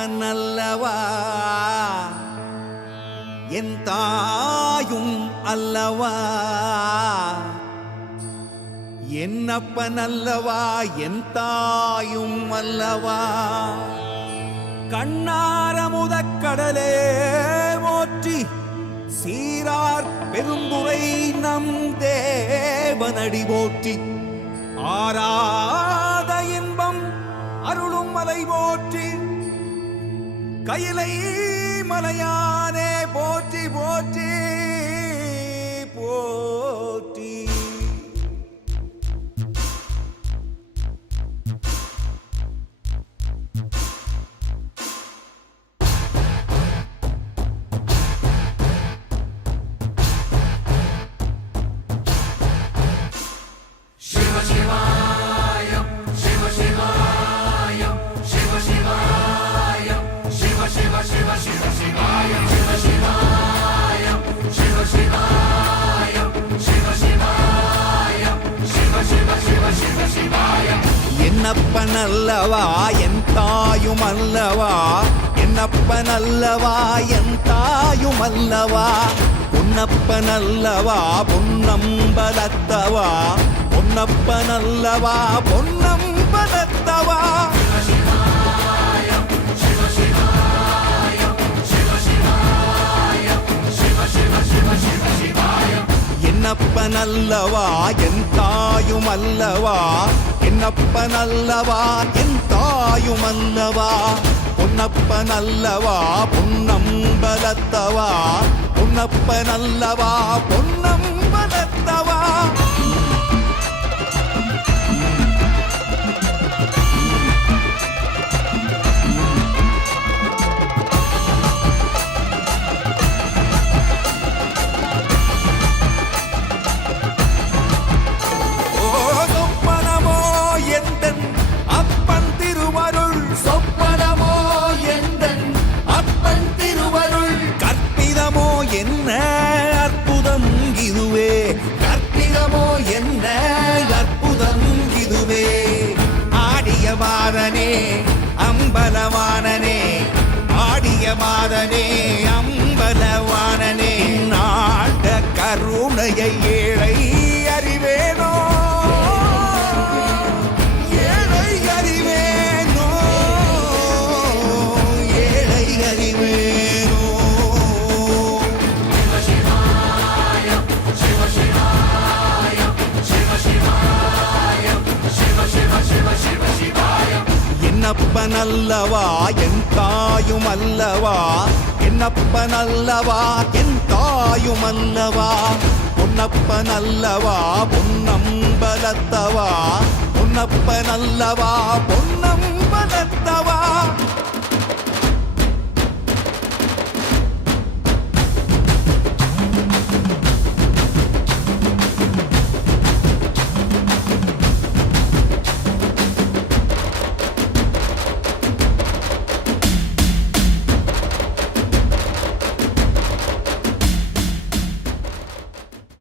என்னப்பன் அல்லவா என் தாயும் அல்லவா என்னப்பன் அல்லவா என் தாயும் அல்லவா கண்ணாரமுதக்கடலே போற்றி சீரார் பெருந்துரை நம் தேவனடி போற்றி ஆராத இன்பம் அருளும் மலை போற்றி கையிலை மலையானே போற்றி போற்றி போற்றி என்னப்பன் அல்லவா என் தாயும் அல்லவா என்னப்பன் அல்லவா என் தாயும் அல்லவா பொன்னப்பன் அல்லவா பொன்னம்பலத்தவா பொன்னப்பன் அல்லவா பொன்னம்பலத்தவா என்னப்பன் அல்லவா என் தாயும் அல்லவா என்னப்பன் அல்லவா என் தாயும் அல்லவா பொன்னப்பன் அல்லவா பொன்னம்பலத்தவா பொன்னப்பன் அல்லவா பொன்னம்பலத்தவா என்ன அற்புதம் இதுவே கற்பிதமோ என்ன அற்புதம் இதுவே ஆடிய மாதனே அம்பலவானனே ஆடிய மாதனே அம்பலவானனே நாட கருணையை ஏழை அறிவேனோ ஏழை அறிவேனோ ஏழை அறிவேனோ என்னப்பன் அல்லவா என் தாயும் அல்லவா என்னப்பன் அல்லவா என் தாயும் அல்லவா பொன்னப்பன் அல்லவா பொன்னம்பலத்தவா பொன்னப்பன் அல்லவா பொன்ன